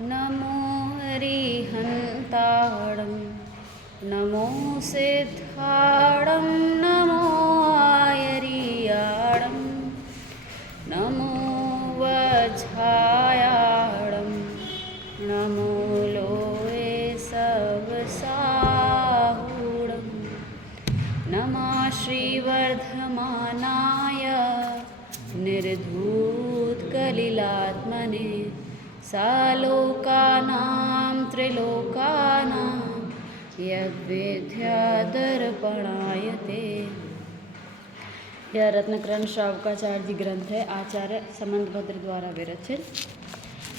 नमो हरिहन्ताणं नमो सिद्धाणं नमो आयर्याणं नमो वज्रायाणं नमो लोये सवसाहुणं नमः श्रीवर्धमानाय निर्धूतकलिलात्मने सालोकानां त्रिलोकानां यद्विद्यादर्पणायते। यह रत्नकरण श्रावकाचार्य जी ग्रंथ है, आचार्य समंतभद्र द्वारा विरचित।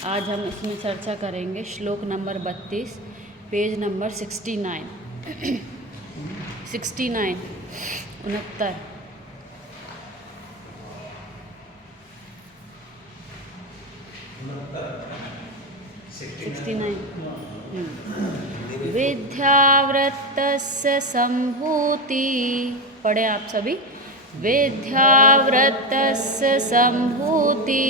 आज हम इसमें चर्चा करेंगे श्लोक नंबर 32, पेज नंबर 69 69 विद्यावृत्तस्य संभूति, पढ़े आप सभी। विद्यावृत्तस्य संभूति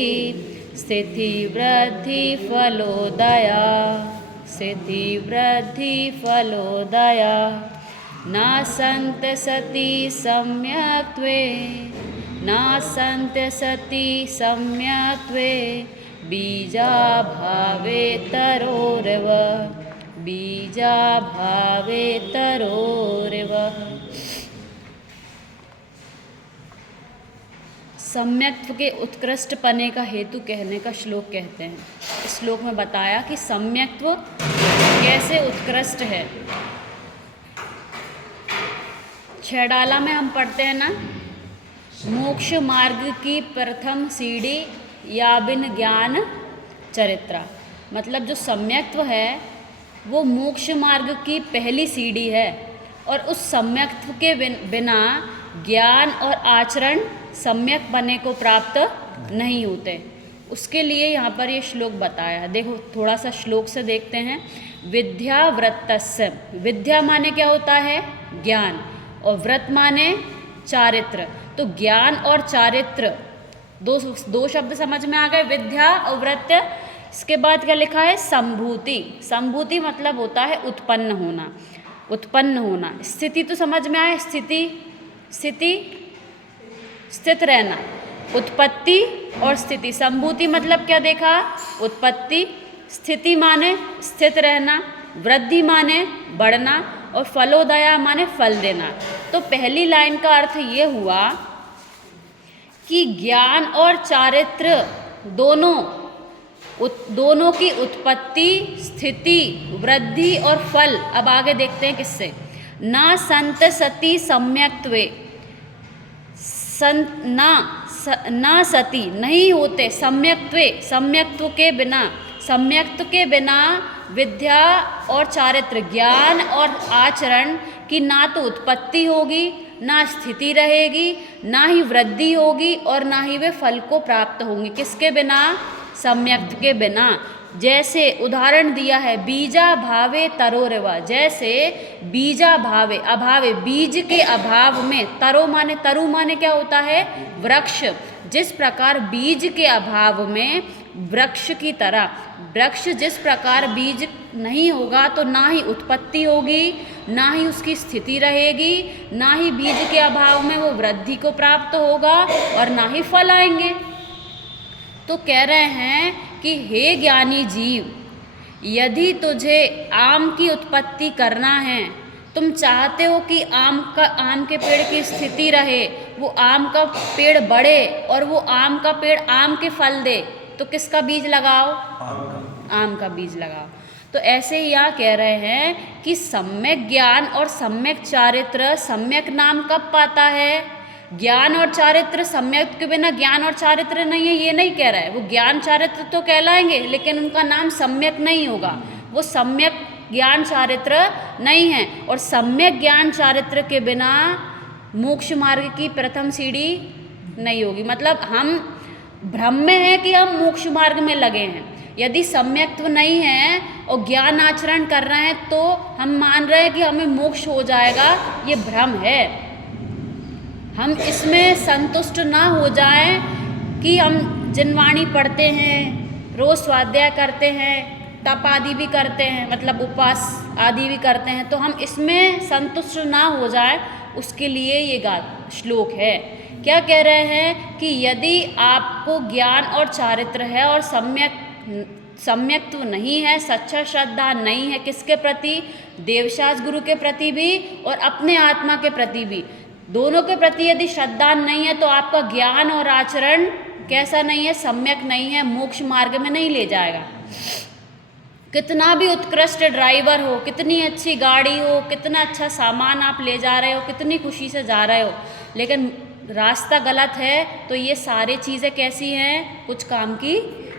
स्थिति वृद्धि फलोदया, स्थिति वृद्धि फलोदया नासन्त सति सम्यक्त्वे, नासन्त सति सम्यक्त्वे बीजाभावे तरोरव, बीजाभावे तरोरव। सम्यक्त्व के उत्कृष्ट पने का हेतु कहने का श्लोक कहते हैं। इस श्लोक में बताया कि सम्यक्त्व कैसे उत्कृष्ट है। छेडाला में हम पढ़ते हैं ना, मोक्ष मार्ग की प्रथम सीढ़ी या बिन ज्ञान चरित्रा, मतलब जो सम्यक्त्व है वो मोक्ष मार्ग की पहली सीढ़ी है और उस सम्यक्त्व के बिना ज्ञान और आचरण सम्यक बने को प्राप्त नहीं होते। उसके लिए यहाँ पर ये श्लोक बताया। देखो थोड़ा सा श्लोक से देखते हैं। विद्यावृत्तस्य, विद्या माने क्या होता है? ज्ञान, और व्रत माने चारित्र। तो ज्ञान और चारित्र दो शब्द समझ में आ गए, विद्या और व्रत। इसके बाद क्या लिखा है? संभूति। संभूति मतलब होता है उत्पन्न होना, उत्पन्न होना। स्थिति तो समझ में आए, स्थिति, स्थिति स्थित रहना। उत्पत्ति और स्थिति। संभूति मतलब क्या देखा? उत्पत्ति। स्थिति माने स्थित रहना, वृद्धि माने बढ़ना, और फलोदया माने फल देना। तो पहली लाइन का अर्थ ये हुआ कि ज्ञान और चारित्र दोनों की उत्पत्ति, स्थिति, वृद्धि और फल। अब आगे देखते हैं किससे। ना संत सती सम्यक्त्वे, ना सती नहीं होते सम्यक्त्वे, सम्यक्त्व के बिना, सम्यक्त्व के बिना विद्या और चारित्र, ज्ञान और आचरण की ना तो उत्पत्ति होगी, ना स्थिति रहेगी, ना ही वृद्धि होगी, और ना ही वे फल को प्राप्त होंगे। किसके बिना? सम्यक्त्व के बिना। जैसे उदाहरण दिया है, बीजा भावे तरोरवा। जैसे बीजा भावे, अभावे, बीज के अभाव में, तरो माने, तरु माने क्या होता है? वृक्ष। जिस प्रकार बीज के अभाव में वृक्ष की तरह, वृक्ष जिस प्रकार बीज नहीं होगा तो ना ही उत्पत्ति होगी, ना ही उसकी स्थिति रहेगी, ना ही बीज के अभाव में वो वृद्धि को प्राप्त होगा, और ना ही फल आएंगे। तो कह रहे हैं कि हे ज्ञानी जीव, यदि तुझे आम की उत्पत्ति करना है, तुम चाहते हो कि आम के पेड़ की स्थिति रहे, वो आम का पेड़ बढ़े और वो आम का पेड़ आम के फल दे, तो किसका बीज लगाओ? आम का बीज लगाओ। तो ऐसे ही यहाँ कह रहे हैं कि सम्यक ज्ञान और सम्यक चारित्र, सम्यक नाम कब पाता है? ज्ञान और चारित्र, सम्यक के बिना ज्ञान और चारित्र नहीं है, ये नहीं कह रहा है। वो ज्ञान चारित्र तो कहलाएंगे, लेकिन उनका नाम सम्यक नहीं होगा। वो सम्यक ज्ञान चारित्र नहीं है, और सम्यक ज्ञान चारित्र के बिना मोक्ष मार्ग की प्रथम सीढ़ी नहीं होगी। मतलब हम भ्रम में हैं कि हम मोक्ष मार्ग में लगे हैं। यदि सम्यक्त्व नहीं है और ज्ञान आचरण कर रहे हैं तो हम मान रहे हैं कि हमें मोक्ष हो जाएगा, ये भ्रम है। हम इसमें संतुष्ट ना हो जाएं कि हम जिनवाणी पढ़ते हैं, रोज़ स्वाध्याय करते हैं, तप आदि भी करते हैं, मतलब उपवास आदि भी करते हैं, तो हम इसमें संतुष्ट ना हो जाए उसके लिए ये श्लोक है। क्या कह रहे हैं कि यदि आपको ज्ञान और चारित्र है और सम्यक्त्व नहीं है, सच्चा श्रद्धा नहीं है, किसके प्रति? देवशास गुरु के प्रति भी और अपने आत्मा के प्रति भी, दोनों के प्रति यदि श्रद्धा नहीं है तो आपका ज्ञान और आचरण कैसा नहीं है? सम्यक नहीं है, मोक्ष मार्ग में नहीं ले जाएगा। कितना भी उत्कृष्ट ड्राइवर हो, कितनी अच्छी गाड़ी हो, कितना अच्छा सामान आप ले जा रहे हो, कितनी खुशी से जा रहे हो, लेकिन रास्ता गलत है तो ये सारी चीज़ें कैसी हैं? कुछ काम की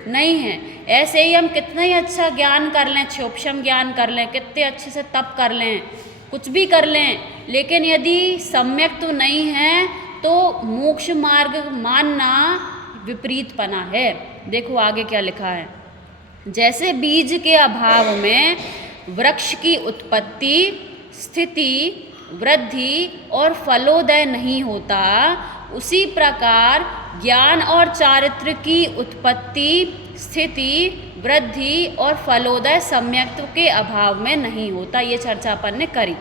नहीं है। ऐसे ही हम कितना ही अच्छा ज्ञान कर लें, क्षोपशम ज्ञान कर लें, कितने अच्छे से तप कर लें, कुछ भी कर लें, लेकिन यदि सम्यक तो नहीं है तो मोक्ष मार्ग मानना विपरीतपना है। देखो आगे क्या लिखा है। जैसे बीज के अभाव में वृक्ष की उत्पत्ति, स्थिति, वृद्धि और फलोदय नहीं होता, उसी प्रकार ज्ञान और चारित्र की उत्पत्ति, स्थिति, वृद्धि और फलोदय सम्यक्त्व के अभाव में नहीं होता। ये चर्चा अपन ने करी।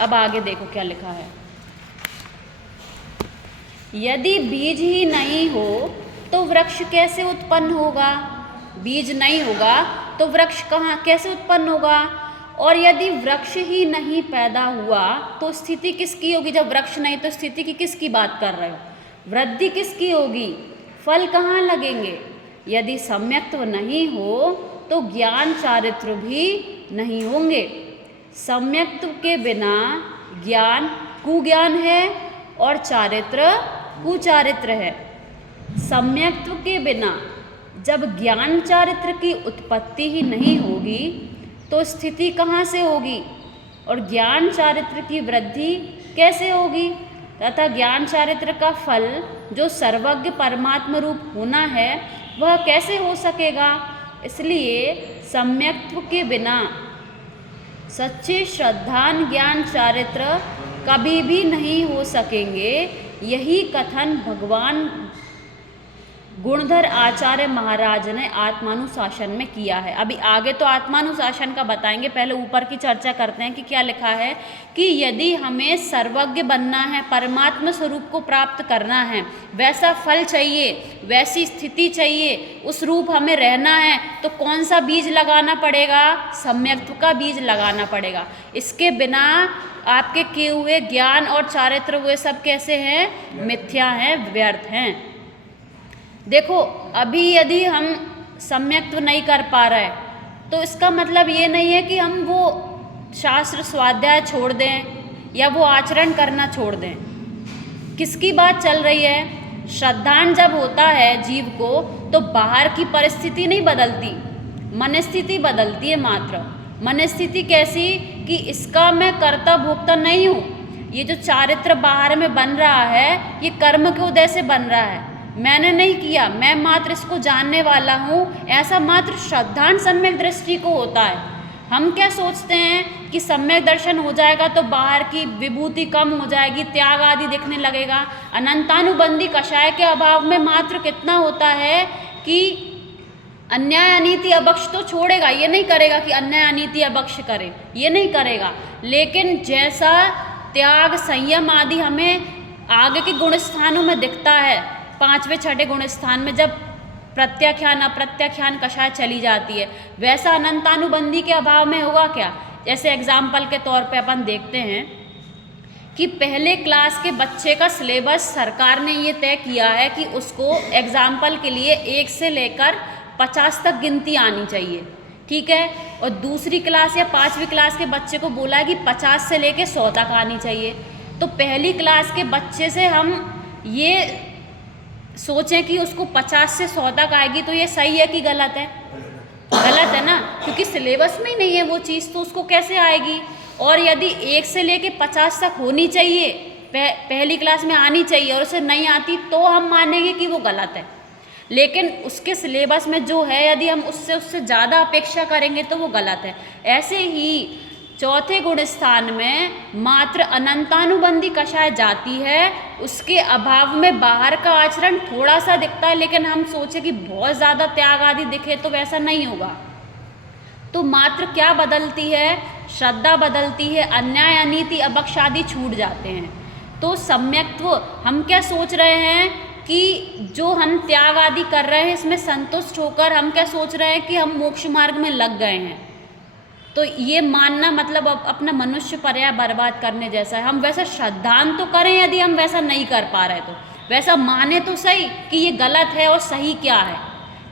अब आगे देखो क्या लिखा है। यदि बीज ही नहीं हो तो वृक्ष कैसे उत्पन्न होगा? बीज नहीं होगा तो वृक्ष कैसे उत्पन्न होगा? और यदि वृक्ष ही नहीं पैदा हुआ तो स्थिति किसकी होगी? जब वृक्ष नहीं तो स्थिति की किसकी बात कर रहे हो? वृद्धि किसकी होगी? फल कहाँ लगेंगे? यदि सम्यक्त्व नहीं हो तो ज्ञान चारित्र भी नहीं होंगे। सम्यक्त्व के बिना ज्ञान कुज्ञान है और चारित्र कुचारित्र है। सम्यक्त्व के बिना जब ज्ञान चारित्र की उत्पत्ति ही नहीं होगी तो स्थिति कहाँ से होगी और ज्ञान चारित्र की वृद्धि कैसे होगी? तथा ज्ञान चारित्र का फल जो सर्वज्ञ परमात्म रूप होना है वह कैसे हो सकेगा? इसलिए सम्यक्त्व के बिना सच्चे श्रद्धान ज्ञान चारित्र कभी भी नहीं हो सकेंगे। यही कथन भगवान गुणधर आचार्य महाराज ने आत्मानुशासन में किया है। अभी आगे तो आत्मानुशासन का बताएंगे, पहले ऊपर की चर्चा करते हैं कि क्या लिखा है कि यदि हमें सर्वज्ञ बनना है, परमात्मा स्वरूप को प्राप्त करना है, वैसा फल चाहिए, वैसी स्थिति चाहिए, उस रूप हमें रहना है, तो कौन सा बीज लगाना पड़ेगा? सम्यक्त्व का बीज लगाना पड़ेगा। इसके बिना आपके किए हुए ज्ञान और चारित्र वे सब कैसे हैं? मिथ्या हैं, व्यर्थ हैं। देखो अभी यदि हम सम्यक्त्व नहीं कर पा रहे तो इसका मतलब ये नहीं है कि हम वो शास्त्र स्वाध्याय छोड़ दें या वो आचरण करना छोड़ दें। किसकी बात चल रही है? श्रद्धान जब होता है जीव को तो बाहर की परिस्थिति नहीं बदलती, मन स्थिति बदलती है मात्र। मन स्थिति कैसी कि इसका मैं कर्ता भोक्ता नहीं हूँ। ये जो चारित्र बाहर में बन रहा है ये कर्म के उदय से बन रहा है, मैंने नहीं किया, मैं मात्र इसको जानने वाला हूँ, ऐसा मात्र श्रद्धान सम्यक दृष्टि को होता है। हम क्या सोचते हैं कि सम्यक दर्शन हो जाएगा तो बाहर की विभूति कम हो जाएगी, त्याग आदि दिखने लगेगा। अनंतानुबंधी कषाय के अभाव में मात्र कितना होता है कि अन्याय अनीति अबक्ष तो छोड़ेगा, ये नहीं करेगा कि अन्याय अनीति अबक्ष करे, ये नहीं करेगा। लेकिन जैसा त्याग संयम आदि हमें आगे के गुण स्थानों में दिखता है, पांचवें छठे गुण स्थान में जब प्रत्याख्यान अप्रत्याख्यान कषाय चली जाती है, वैसा अनंतानुबंधी के अभाव में होगा क्या? जैसे एग्जाम्पल के तौर पे अपन देखते हैं कि पहले क्लास के बच्चे का सिलेबस सरकार ने ये तय किया है कि उसको एग्जाम्पल के लिए 1 से लेकर 50 तक गिनती आनी चाहिए, ठीक है। और दूसरी क्लास या 5वीं क्लास के बच्चे को बोला है कि 50 से लेकर 100 तक आनी चाहिए। तो पहली क्लास के बच्चे से हम ये सोचें कि उसको 50 से 100 तक आएगी तो ये सही है कि गलत है? गलत है ना, क्योंकि सिलेबस में ही नहीं है वो चीज़, तो उसको कैसे आएगी? और यदि 1 से लेके 50 तक होनी चाहिए, पहली क्लास में आनी चाहिए और उसे नहीं आती तो हम मानेंगे कि वो गलत है। लेकिन उसके सिलेबस में जो है यदि हम उससे ज़्यादा अपेक्षा करेंगे तो वो गलत है। ऐसे ही चौथे गुण स्थान में मात्र अनंतानुबंधी कषाय जाती है, उसके अभाव में बाहर का आचरण थोड़ा सा दिखता है, लेकिन हम सोचे कि बहुत ज़्यादा त्याग आदि दिखे तो वैसा नहीं होगा। तो मात्र क्या बदलती है, श्रद्धा बदलती है, अन्याय अनीति अबक्ष आदि छूट जाते हैं। तो सम्यक्त्व हम क्या सोच रहे हैं कि जो हम त्याग आदि कर रहे हैं इसमें संतुष्ट होकर हम क्या सोच रहे हैं कि हम मोक्ष मार्ग में लग गए हैं। तो ये मानना मतलब अपना मनुष्य पर्याय बर्बाद करने जैसा है। हम वैसा श्रद्धान तो करें, यदि हम वैसा नहीं कर पा रहे तो वैसा माने तो सही कि ये गलत है और सही क्या है।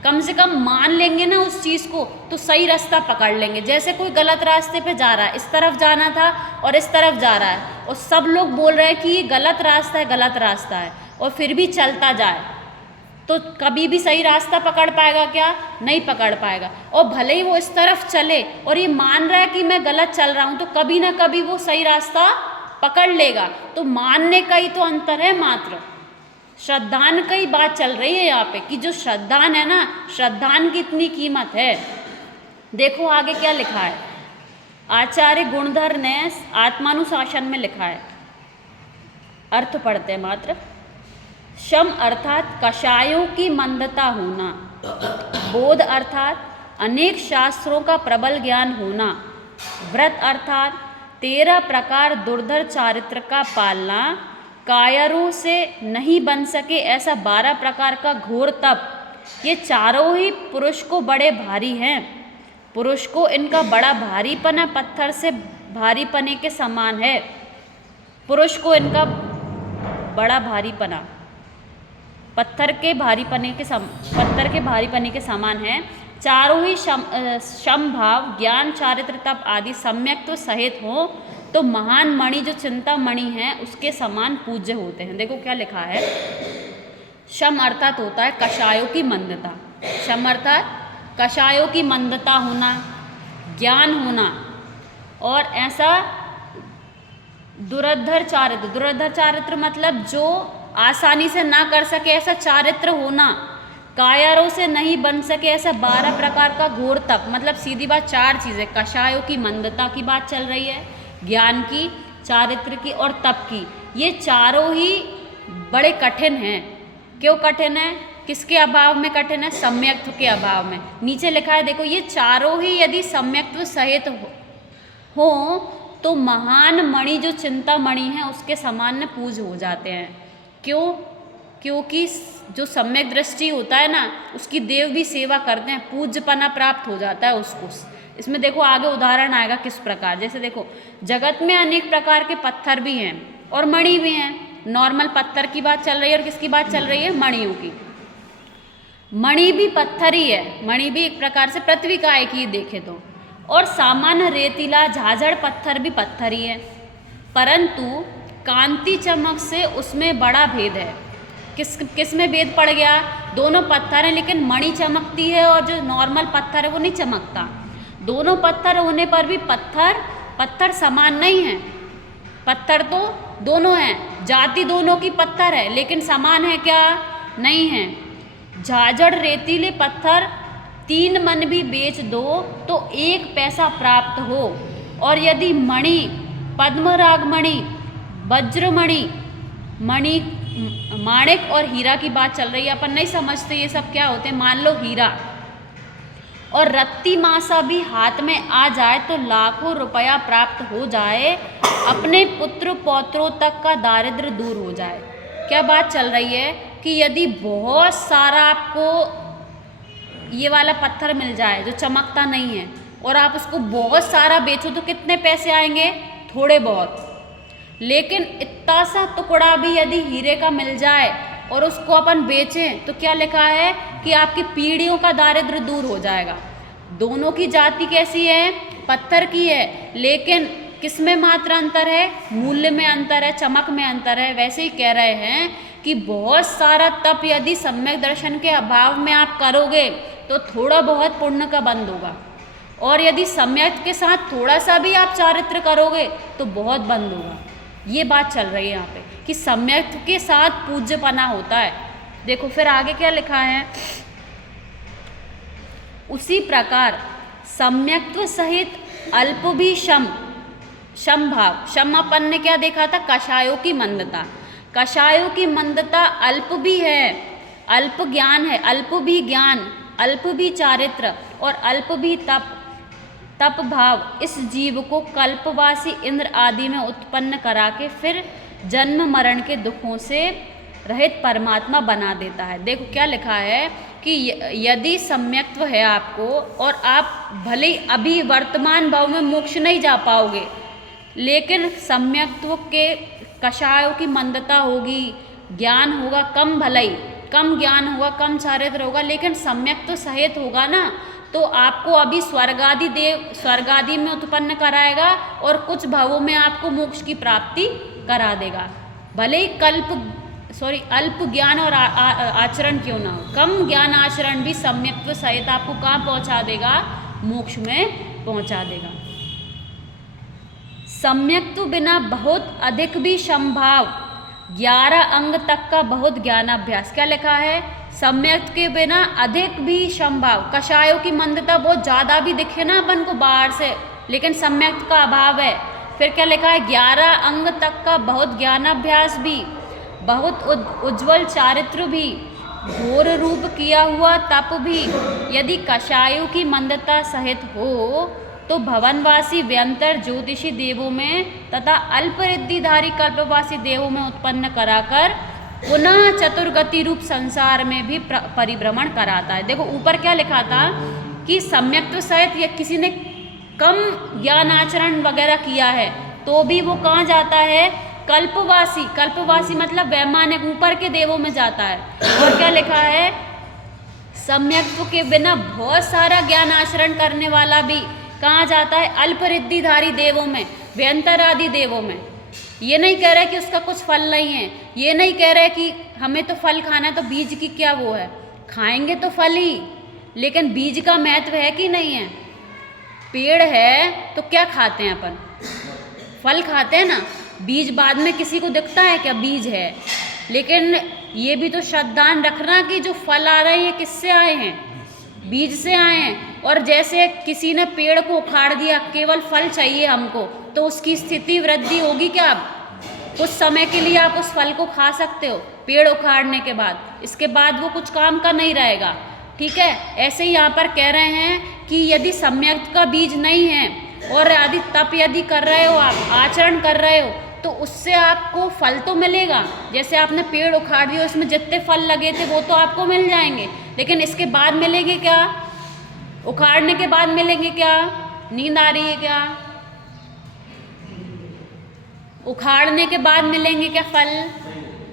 कम से कम मान लेंगे ना उस चीज़ को तो सही रास्ता पकड़ लेंगे। जैसे कोई गलत रास्ते पे जा रहा है, इस तरफ जाना था और इस तरफ जा रहा है और सब लोग बोल रहे हैं कि ये गलत रास्ता है, गलत रास्ता है, और फिर भी चलता जाए तो कभी भी सही रास्ता पकड़ पाएगा क्या? नहीं पकड़ पाएगा। और भले ही वो इस तरफ चले और ये मान रहा है कि मैं गलत चल रहा हूँ तो कभी ना कभी वो सही रास्ता पकड़ लेगा। तो मानने का ही तो अंतर है मात्र। श्रद्धान का ही बात चल रही है यहाँ पे कि जो श्रद्धान है ना, श्रद्धान की इतनी कीमत है। देखो आगे क्या लिखा है, आचार्य गुणधर ने आत्मानुशासन में लिखा है, अर्थ पढ़ते हैं मात्र। शम अर्थात कषायों की मंदता होना, बोध अर्थात अनेक शास्त्रों का प्रबल ज्ञान होना, व्रत अर्थात 13 प्रकार दुर्धर चारित्र का पालना, कायरों से नहीं बन सके ऐसा 12 प्रकार का घोर तप, ये चारों ही पुरुष को बड़े भारी हैं। पुरुष को इनका बड़ा भारीपना पत्थर से भारीपने के समान है। पुरुष को इनका बड़ा भारीपना पत्थर के भारीपने के समान है। चारों ही शम भाव ज्ञान चारित्र तप आदि सम्यक तो सहित हो तो महान मणि जो चिंता मणि है उसके समान पूज्य होते हैं। देखो क्या लिखा है, शम अर्थात होता है कषायों की मंदता। शम अर्थात कषायों की मंदता होना, ज्ञान होना, और ऐसा दुरद्धर चारित्र मतलब जो आसानी से ना कर सके ऐसा चारित्र होना, कायरों से नहीं बन सके ऐसा 12 प्रकार का घोर तप, मतलब सीधी बात 4 चीज़ें, कषायों की मंदता की बात चल रही है, ज्ञान की, चारित्र की और तप की। ये चारों ही बड़े कठिन हैं। क्यों कठिन है? किसके अभाव में कठिन है? सम्यक्त्व के अभाव में। नीचे लिखा है देखो, ये चारों ही यदि सम्यक्त्व सहित हो तो महान मणि जो चिंता मणि है उसके समान में पूज हो जाते हैं। क्यों? क्योंकि जो सम्यक दृष्टि होता है ना उसकी देव भी सेवा करते हैं, पूज्यपना प्राप्त हो जाता है उसको। इसमें देखो आगे उदाहरण आएगा किस प्रकार। जैसे देखो, जगत में अनेक प्रकार के पत्थर भी हैं और मणि भी हैं। नॉर्मल पत्थर की बात चल रही है और किसकी बात चल रही है? मणियों की। मणि भी पत्थर ही है, मणि भी एक प्रकार से पृथ्वी का एक ही देखे तो, और सामान्य रेतीला झाझड़ पत्थर भी पत्थर ही है, परंतु कांति चमक से उसमें बड़ा भेद है। किस में भेद पड़ गया? दोनों पत्थर हैं लेकिन मणि चमकती है और जो नॉर्मल पत्थर है वो नहीं चमकता। दोनों पत्थर होने पर भी पत्थर समान नहीं है। पत्थर तो दोनों हैं, जाति दोनों की पत्थर है लेकिन समान है क्या? नहीं है। झाझड़ रेतीले पत्थर 3 मन भी बेच दो तो 1 पैसा प्राप्त हो, और यदि मणि, पद्मरागमणि, वज्रमणि, मणि, माणिक और हीरा की बात चल रही है, अपन नहीं समझते ये सब क्या होते हैं। मान लो हीरा और रत्ती मासा भी हाथ में आ जाए तो लाखों रुपया प्राप्त हो जाए, अपने पुत्र पौत्रों तक का दारिद्र्य दूर हो जाए। क्या बात चल रही है कि यदि बहुत सारा आपको ये वाला पत्थर मिल जाए जो चमकता नहीं है और आप उसको बहुत सारा बेचो तो कितने पैसे आएंगे? थोड़े बहुत। लेकिन इतना सा टुकड़ा भी यदि हीरे का मिल जाए और उसको अपन बेचें तो क्या लिखा है कि आपकी पीढ़ियों का दारिद्र्य दूर हो जाएगा। दोनों की जाति कैसी है? पत्थर की है, लेकिन किस में मात्र अंतर है? मूल्य में अंतर है, चमक में अंतर है। वैसे ही कह रहे हैं कि बहुत सारा तप यदि सम्यक दर्शन के अभाव में आप करोगे तो थोड़ा बहुत पुण्य का बंद होगा, और यदि सम्यक के साथ थोड़ा सा भी आप चारित्र करोगे तो बहुत बंद होगा। ये बात चल रही है यहाँ पे कि सम्यक के साथ पूज्यपना होता है। देखो फिर आगे क्या लिखा है, उसी प्रकार सम्यक्त्व सहित अल्प भी शम भाव। शम अपन ने क्या देखा था? कषायों की मंदता। कषायों की मंदता अल्प भी है, अल्प ज्ञान है, अल्प भी ज्ञान, अल्प भी चारित्र और अल्प भी तप। तप भाव इस जीव को कल्पवासी इंद्र आदि में उत्पन्न करा के फिर जन्म मरण के दुखों से रहित परमात्मा बना देता है। देखो क्या लिखा है कि यदि सम्यक्त्व है आपको और आप भले ही अभी वर्तमान भाव में मोक्ष नहीं जा पाओगे, लेकिन सम्यक्त्व के कषायों की मंदता होगी, ज्ञान होगा कम, भलाई कम ज्ञान होगा, कम चारित्र होगा, लेकिन सम्यक्त्व सहित होगा ना, तो आपको अभी स्वर्गादि में उत्पन्न कराएगा और कुछ भावों में आपको मोक्ष की प्राप्ति करा देगा। भले ही अल्प ज्ञान और आचरण क्यों ना हो, कम ज्ञान आचरण भी सम्यक्त्व सहित आपको कहाँ पहुँचा देगा? मोक्ष में पहुँचा देगा। सम्यक्त्व बिना बहुत अधिक भी संभाव 11 अंग तक का बहुत ज्ञानाभ्यास। क्या लिखा है? सम्यक्त्व के बिना अधिक भी संभाव, कषायों की मंदता बहुत ज़्यादा भी दिखे ना अपन को बाहर से, लेकिन सम्यक्त्व का अभाव है। फिर क्या लिखा है? 11 अंग तक का बहुत ज्ञानाभ्यास भी, बहुत उज्ज्वल चारित्र भी, घोर रूप किया हुआ तप भी, यदि कषायों की मंदता सहित हो तो भवनवासी व्यंतर ज्योतिषी देवों में तथा अल्प रिद्धिधारी कल्पवासी देवों में उत्पन्न कराकर पुनः चतुर्गति रूप संसार में भी परिभ्रमण कराता है। देखो ऊपर क्या लिखा था कि सम्यक्त्व सहित या किसी ने कम ज्ञान आचरण वगैरह किया है तो भी वो कहाँ जाता है? कल्पवासी मतलब वैमानिक ऊपर के देवों में जाता है। और क्या लिखा है? सम्यक्त्व के बिना बहुत सारा ज्ञान आचरण करने वाला भी कहाँ जाता है? अल्प रिद्धिधारी देवों में, व्यंतर आदि देवों में। ये नहीं कह रहे कि उसका कुछ फल नहीं है, ये नहीं कह रहे कि हमें तो फल खाना है तो बीज की क्या वो है, खाएंगे तो फल ही, लेकिन बीज का महत्व है कि नहीं है? पेड़ है तो क्या खाते हैं अपन? फल खाते हैं ना, बीज बाद में किसी को दिखता है क्या बीज है? लेकिन ये भी तो श्रद्धान रखना कि जो फल आ रहे हैं किससे आए हैं? बीज से आए हैं। और जैसे किसी ने पेड़ को उखाड़ दिया, केवल फल चाहिए हमको, तो उसकी स्थिति वृद्धि होगी क्या? अब कुछ समय के लिए आप उस फल को खा सकते हो पेड़ उखाड़ने के बाद, इसके बाद वो कुछ काम का नहीं रहेगा। ठीक है, ऐसे ही यहाँ पर कह रहे हैं कि यदि सम्यक्त्व का बीज नहीं है और यदि तप यदि कर रहे हो, आप आचरण कर रहे हो, तो उससे आपको फल तो मिलेगा। जैसे आपने पेड़ उखाड़ दिया, उसमें जितने फल लगे थे वो तो आपको मिल जाएंगे, लेकिन इसके बाद मिलेंगे क्या? उखाड़ने के बाद मिलेंगे क्या? नींद आ रही है क्या? उखाड़ने के बाद मिलेंगे क्या फल?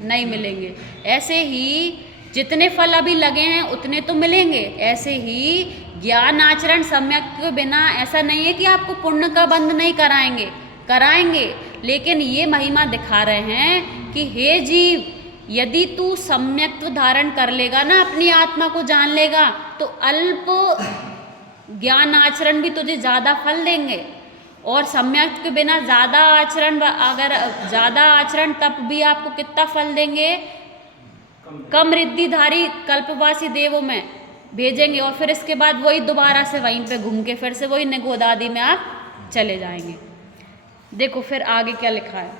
नहीं मिलेंगे। ऐसे ही जितने फल अभी लगे हैं उतने तो मिलेंगे। ऐसे ही ज्ञान आचरण सम्यक के बिना ऐसा नहीं है कि आपको पुण्य का बंध नहीं कराएंगे, लेकिन ये महिमा दिखा रहे हैं कि हे जीव, यदि तू सम्यक्त्व धारण कर लेगा ना, अपनी आत्मा को जान लेगा, तो अल्प ज्ञान आचरण भी तुझे ज़्यादा फल देंगे। और सम्यक्त्व के बिना ज़्यादा आचरण, अगर ज़्यादा आचरण तप भी आपको कितना फल देंगे? कम रिद्धिधारी कल्पवासी देवों में भेजेंगे, और फिर इसके बाद वही दोबारा से वहीं पे घूम के फिर से वही निगोद आदि में आप चले जाएंगे। देखो फिर आगे क्या लिखा है।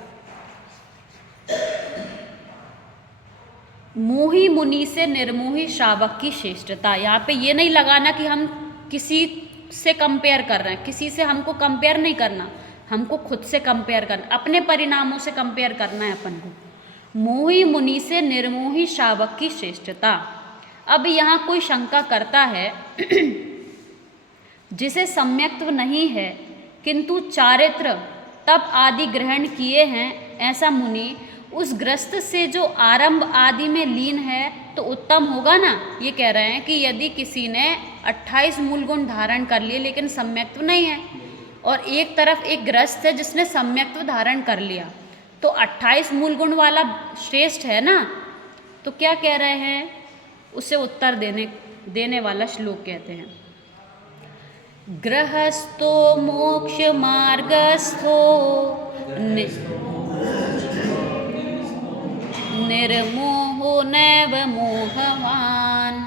मोही मुनि से निर्मोही श्रावक की श्रेष्ठता। यहाँ पे ये नहीं लगाना कि हम किसी से कंपेयर कर रहे हैं, किसी से हमको कंपेयर नहीं करना, हमको खुद से कंपेयर करना, अपने परिणामों से कंपेयर करना है अपन को। मोही मुनि से निर्मोही श्रावक की श्रेष्ठता। अब यहाँ कोई शंका करता है जिसे सम्यक्त्व नहीं है किंतु चारित्र तप आदि ग्रहण किए हैं, ऐसा मुनि उस ग्रस्त से जो आरंभ आदि में लीन है तो उत्तम होगा ना। ये कह रहे हैं कि यदि किसी ने 28 मूल गुण धारण कर लिए लेकिन सम्यक्त्व नहीं है, और एक तरफ एक ग्रस्त है जिसने सम्यक्त्व धारण कर लिया, तो 28 मूल गुण वाला श्रेष्ठ है ना। तो क्या कह रहे हैं, उसे उत्तर देने वाला श्लोक कहते हैं। गृहस्थो मोक्ष मार्गस्थो निर्मोहो नैव मोहवान्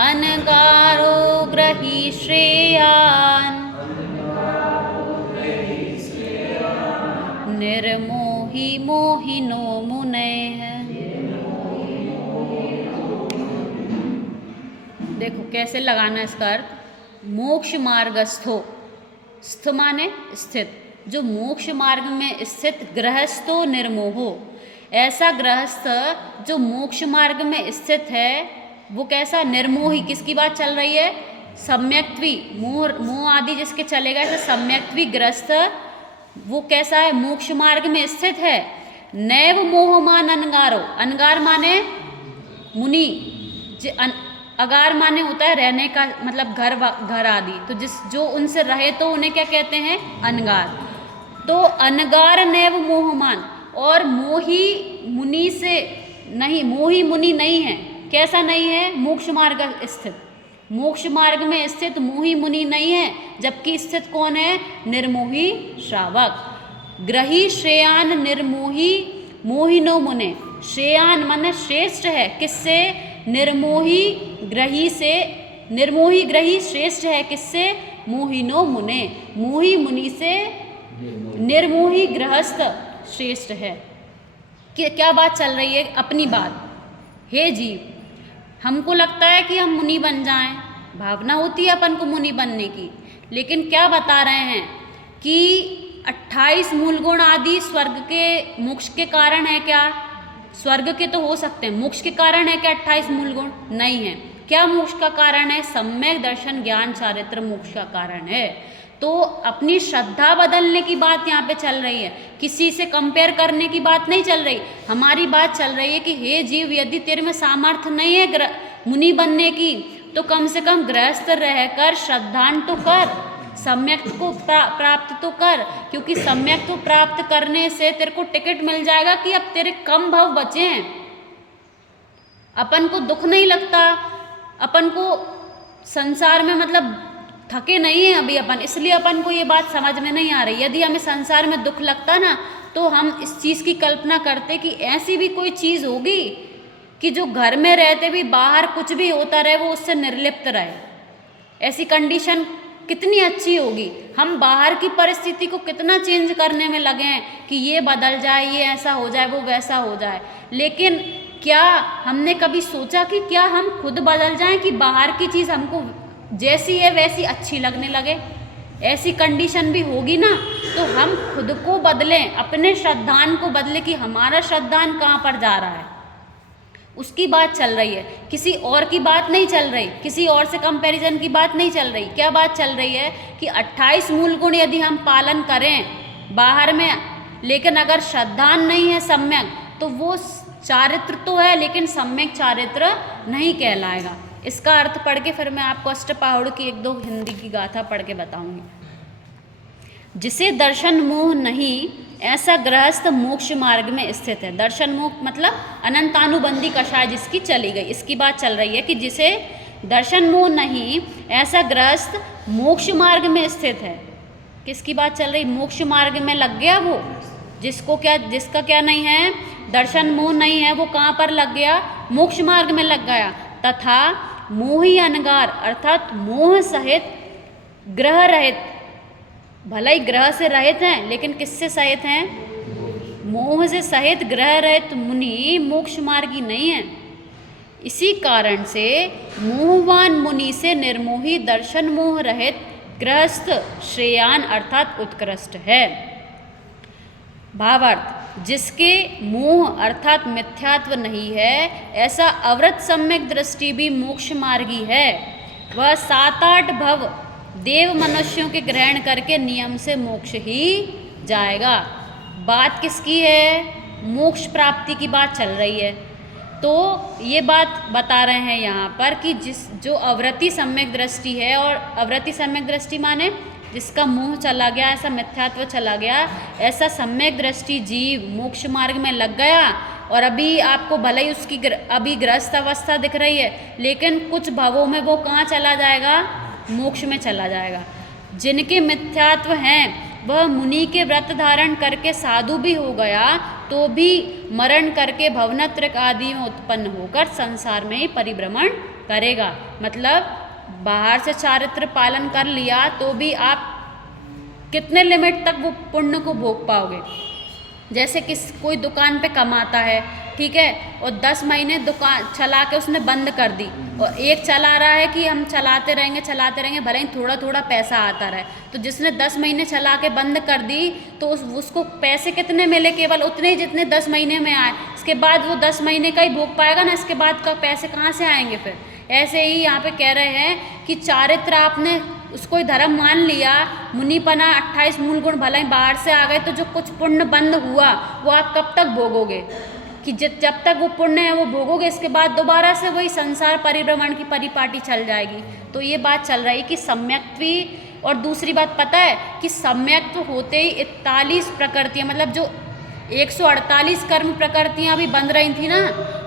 अनगारो ग्रही श्रेयान् निर्मोही मोहिनो मुनयः। देखो कैसे लगाना इसका अर्थ, मोक्ष मार्गस्थो, स्थ माने स्थित, जो मोक्ष मार्ग में स्थित गृहस्थो निर्मोहो, ऐसा गृहस्थ जो मोक्ष मार्ग में स्थित है वो कैसा, निर्मोही, किसकी बात चल रही है, सम्यक्त्वी, मोह आदि जिसके चलेगा ऐसा सम्यक्त्वी गृहस्थ वो कैसा है, मोक्ष मार्ग में स्थित है। नैव मोहमान अनगारो, अनगार माने मुनि, अगार माने होता है रहने का, मतलब घर आदि, तो जो उनसे रहे तो उन्हें क्या कहते हैं, अनगार। तो अनगार नैव मोहमान, और मोही मुनि से नहीं, मोही मुनि नहीं है, कैसा नहीं है, मोक्ष मार्ग स्थित, मोक्ष मार्ग में स्थित मोही मुनि नहीं है, जबकि स्थित कौन है, निर्मोही श्रावक। ग्रही श्रेयान निर्मोही मोहिनो मुने, श्रेयान माने श्रेष्ठ है, किससे, निर्मोही ग्रही से, निर्मोही ग्रही श्रेष्ठ है किससे, मोहिनो मुने, मोही मुनि से निर्मोही गृहस्थ श्रेष्ठ है। क्या बात चल रही है, अपनी बात। हे जीव, हमको लगता है कि हम मुनि बन जाएं, भावना होती है अपन को मुनि बनने की, लेकिन क्या बता रहे हैं कि 28 मूल गुण आदि स्वर्ग के मोक्ष के कारण है क्या, स्वर्ग के तो हो सकते हैं, मोक्ष के कारण है क्या 28 मूल गुण, नहीं है। क्या मोक्ष का कारण है, सम्यक दर्शन ज्ञान चारित्र मोक्ष का कारण है। तो अपनी श्रद्धा बदलने की बात यहाँ पे चल रही है, किसी से कंपेयर करने की बात नहीं चल रही। हमारी बात चल रही है कि हे जीव, यदि तेरे में सामर्थ्य नहीं है मुनि बनने की, तो कम से कम गृहस्थ रहकर श्रद्धान तो कर, सम्यक को प्राप्त तो कर, क्योंकि सम्यक को प्राप्त करने से तेरे को टिकट मिल जाएगा कि अब तेरे कम भव बचे हैं। अपन को दुख नहीं लगता, अपन को संसार में मतलब थके नहीं है अभी अपन, इसलिए अपन को ये बात समझ में नहीं आ रही। यदि हमें संसार में दुख लगता ना, तो हम इस चीज़ की कल्पना करते कि ऐसी भी कोई चीज़ होगी कि जो घर में रहते भी बाहर कुछ भी होता रहे वो उससे निर्लिप्त रहे। ऐसी कंडीशन कितनी अच्छी होगी। हम बाहर की परिस्थिति को कितना चेंज करने में लगे हैं कि ये बदल जाए, ये ऐसा हो जाए, वो वैसा हो जाए, लेकिन क्या हमने कभी सोचा कि क्या हम खुद बदल जाएं कि बाहर की चीज़ हमको जैसी है वैसी अच्छी लगने लगे। ऐसी कंडीशन भी होगी ना, तो हम खुद को बदलें, अपने श्रद्धान को बदलें कि हमारा श्रद्धान कहाँ पर जा रहा है, उसकी बात चल रही है, किसी और की बात नहीं चल रही, किसी और से कंपैरिजन की बात नहीं चल रही। क्या बात चल रही है कि 28 मूल गुण यदि हम पालन करें बाहर में, लेकिन अगर श्रद्धान नहीं है सम्यक, तो वो चारित्र तो है लेकिन सम्यक चारित्र नहीं कहलाएगा। इसका अर्थ पढ़ के फिर मैं आपको अष्टपहड़ की 1-2 हिंदी की गाथा पढ़ के बताऊंगी। जिसे दर्शन मोह नहीं, ऐसा गृहस्थ मोक्ष मार्ग में स्थित है। दर्शन मोह मतलब अनंतानुबंधी कषाय जिसकी चली गई, इसकी बात चल रही है कि जिसे दर्शन मोह नहीं, ऐसा गृहस्थ मोक्ष मार्ग में स्थित है। किसकी बात चल रही, मोक्ष मार्ग में लग गया वो, जिसका क्या नहीं है, दर्शन मोह नहीं है, वो कहाँ पर लग गया, मोक्ष मार्ग में लग गया। तथा मोही अनगार अर्थात मोह सहित ग्रह रहित, भले ही ग्रह से रहित हैं लेकिन किससे सहित हैं, मोह से सहित ग्रह रहित मुनि मोक्ष मार्गी नहीं है। इसी कारण से मोहवान मुनि से निर्मोही दर्शन मोह रहित गृहस्थ श्रेयान अर्थात उत्कृष्ट है। भावार्थ, जिसके मोह अर्थात मिथ्यात्व नहीं है, ऐसा अवृत सम्यक दृष्टि भी मोक्ष मार्गी है। वह 7-8 भव देव मनुष्यों के ग्रहण करके नियम से मोक्ष ही जाएगा। बात किसकी है, मोक्ष प्राप्ति की बात चल रही है। तो ये बात बता रहे हैं यहाँ पर कि जो अवृत्ति सम्यक दृष्टि है, और अवृत्ति सम्यक दृष्टि माने जिसका मोह चला गया, ऐसा मिथ्यात्व चला गया, ऐसा सम्यक दृष्टि जीव मोक्ष मार्ग में लग गया। और अभी आपको भले ही उसकी अभी ग्रस्त अवस्था दिख रही है, लेकिन कुछ भवों में वो कहाँ चला जाएगा, मोक्ष में चला जाएगा। जिनके मिथ्यात्व हैं वह मुनि के व्रत धारण करके साधु भी हो गया, तो भी मरण करके भवनत्रक आदि में उत्पन्न होकर संसार में ही परिभ्रमण करेगा। मतलब बाहर से चारित्र पालन कर लिया तो भी आप कितने लिमिट तक वो पुण्य को भोग पाओगे। जैसे कोई दुकान पे कमाता है, ठीक है, और 10 महीने दुकान चला के उसने बंद कर दी, और एक चला रहा है कि हम चलाते रहेंगे भले ही थोड़ा थोड़ा पैसा आता रहे। तो जिसने 10 महीने चला के बंद कर दी तो उसको पैसे कितने मिले? केवल उतने ही जितने 10 महीने में आए। इसके बाद वो 10 महीने का ही भोग पाएगा ना, इसके बाद का पैसे कहाँ से आएंगे फिर? ऐसे ही यहाँ पे कह रहे हैं कि चारित्र आपने उसको ही धर्म मान लिया, मुनिपना 28 मूल गुण भले ही बाहर से आ गए, तो जो कुछ पुण्य बंद हुआ वो आप कब तक भोगोगे? कि जब तक वो पुण्य है वो भोगोगे, इसके बाद दोबारा से वही संसार परिभ्रमण की परिपाटी चल जाएगी। तो ये बात चल रही कि सम्यक्त्व। और दूसरी बात पता है कि सम्यक्त्व होते ही 41 प्रकृतियाँ, मतलब जो 148 कर्म प्रकृतियाँ भी बन रही थी ना,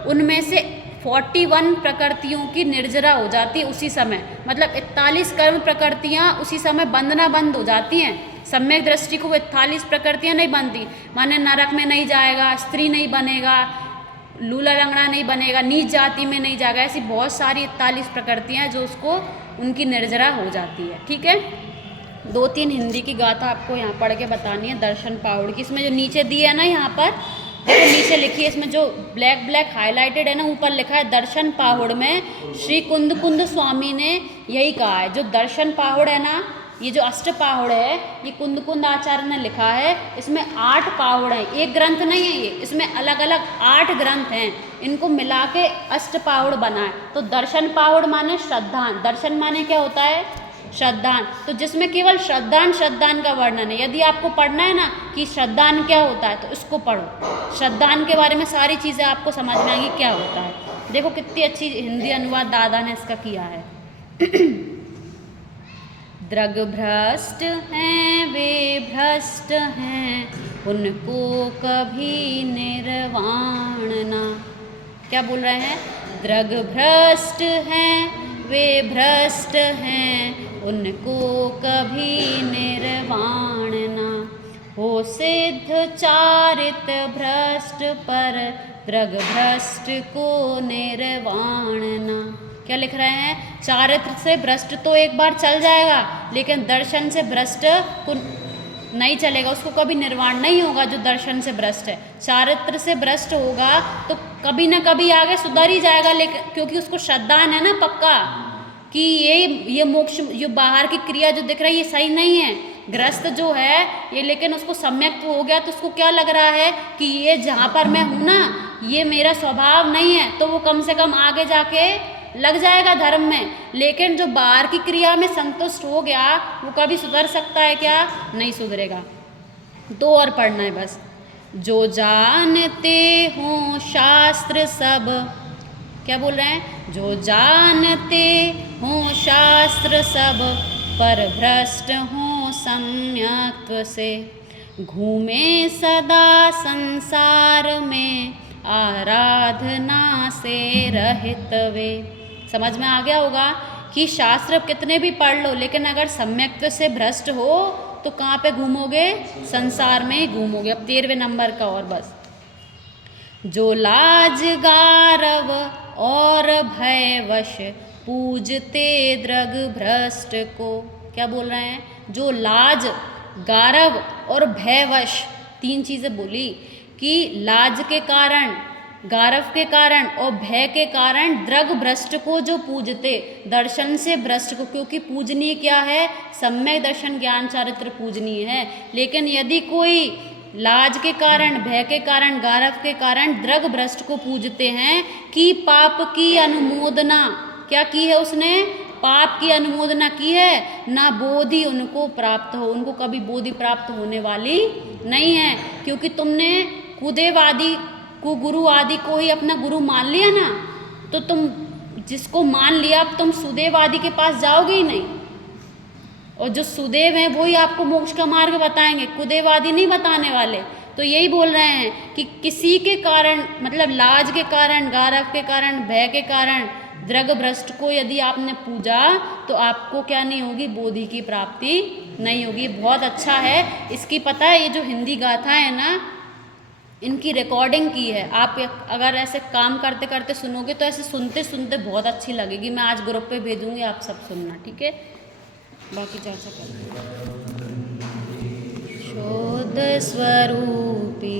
उनमें से 41 प्रकृतियों की निर्जरा हो जाती है उसी समय। मतलब 41 कर्म प्रकृतियाँ उसी समय बंधना बंद हो जाती हैं। सम्यक दृष्टि को 41 प्रकृतियाँ नहीं बनती, माने नरक में नहीं जाएगा, स्त्री नहीं बनेगा, लूला लंगड़ा नहीं बनेगा, नीच जाति में नहीं जाएगा, ऐसी बहुत सारी 41 प्रकृतियाँ जो उसको उनकी निर्जरा हो जाती है। ठीक है, 2-3 हिंदी की गाथा आपको यहाँ पढ़ के बतानी है दर्शन पाहुड़ की। इसमें जो नीचे दी है ना, यहाँ पर देखो नीचे लिखी है, इसमें जो ब्लैक हाईलाइटेड है ना, ऊपर लिखा है दर्शन पाहुड़ में श्री कुंद स्वामी ने यही कहा है। जो दर्शन पाहुड़ है ना, ये जो अष्ट पाहुड़ है, ये कुंद आचार्य ने लिखा है। इसमें 8 पाहुड़ हैं, एक ग्रंथ नहीं है ये, इसमें अलग अलग 8 ग्रंथ हैं, इनको मिला के अष्ट पाहुड़ बना है। तो दर्शन पाहुड़ माने श्रद्धान, दर्शन माने क्या होता है? श्रद्धान। तो जिसमें केवल श्रद्धान का वर्णन है। यदि आपको पढ़ना है ना कि श्रद्धान क्या होता है, तो इसको पढ़ो। श्रद्धान के बारे में सारी चीज़ें आपको समझ में आएंगी क्या होता है। देखो कितनी अच्छी हिंदी अनुवाद दादा ने इसका किया है। द्रग भ्रष्ट हैं वे भ्रष्ट हैं, उनको कभी निर्वाण ना। क्या बोल रहे हैं? द्रग भ्रष्ट हैं वे भ्रष्ट हैं, उनको कभी निर्वाण ना हो। सिद्ध चारित भ्रष्ट पर द्रग भ्रष्ट को निर्वाण ना। क्या लिख रहे हैं? चारित्र से भ्रष्ट तो एक बार चल जाएगा, लेकिन दर्शन से भ्रष्ट को नहीं चलेगा, उसको कभी निर्वाण नहीं होगा। जो दर्शन से भ्रष्ट है, चारित्र से भ्रष्ट होगा तो कभी ना कभी आगे सुधर ही जाएगा, लेकिन क्योंकि उसको श्रद्धान है ना पक्का कि ये मोक्ष, ये बाहर की क्रिया जो दिख रही है ये सही नहीं है, ग्रस्त जो है ये, लेकिन उसको सम्यक हो गया तो उसको क्या लग रहा है कि ये जहाँ पर मैं हूँ ना, ये मेरा स्वभाव नहीं है, तो वो कम से कम आगे जाके लग जाएगा धर्म में। लेकिन जो बाहर की क्रिया में संतुष्ट हो गया वो कभी सुधर सकता है क्या? नहीं सुधरेगा। 2 और पढ़ना है बस। जो जानते हों शास्त्र सब, क्या बोल रहे हैं? जो जानते हों शास्त्र सब, पर भ्रष्ट हों सम्यक्त्व से, घूमे सदा संसार में आराधना से रहित वे। समझ में आ गया होगा कि शास्त्र कितने भी पढ़ लो, लेकिन अगर सम्यक्त्व से भ्रष्ट हो तो कहाँ पे घूमोगे? संसार में ही घूमोगे। अब 13वें नंबर का और बस। जो लाज गारव और भयवश पूजते द्रग भ्रष्ट को। क्या बोल रहे हैं? जो लाज, गारव और भयवश, 3 चीज़ें बोली कि लाज के कारण, गारव के कारण और भय के कारण द्रग भ्रष्ट को जो पूजते, दर्शन से भ्रष्ट को, क्योंकि पूजनीय क्या है? सम्यक दर्शन ज्ञान चारित्र पूजनीय है। लेकिन यदि कोई लाज के कारण, भय के कारण, गारव के कारण द्रग भ्रष्ट को पूजते हैं कि पाप की अनुमोदना, क्या की है उसने? पाप की अनुमोदना की है, ना बोधि उनको प्राप्त हो, उनको कभी बोधि प्राप्त होने वाली नहीं है। क्योंकि तुमने कुदेव आदि को, गुरु आदि को ही अपना गुरु मान लिया ना, तो तुम जिसको मान लिया, अब तुम सुदेव आदि के पास जाओगे ही नहीं। और जो सुदेव हैं वो ही आपको मोक्ष का मार्ग बताएंगे, कुदेव आदि नहीं बताने वाले। तो यही बोल रहे हैं कि किसी के कारण, मतलब लाज के कारण, गारव के कारण, भय के कारण द्रग भ्रष्ट को यदि आपने पूजा तो आपको क्या नहीं होगी? बोधि की प्राप्ति नहीं होगी। बहुत अच्छा है इसकी, पता है ये जो हिंदी गाथा है ना, इनकी रिकॉर्डिंग की है। आप अगर ऐसे काम करते करते सुनोगे तो ऐसे सुनते सुनते बहुत अच्छी लगेगी। मैं आज ग्रुप पे भेजूंगी, आप सब सुनना, ठीक है? बाकी चर्चा करेंगे। शोध स्वरूपी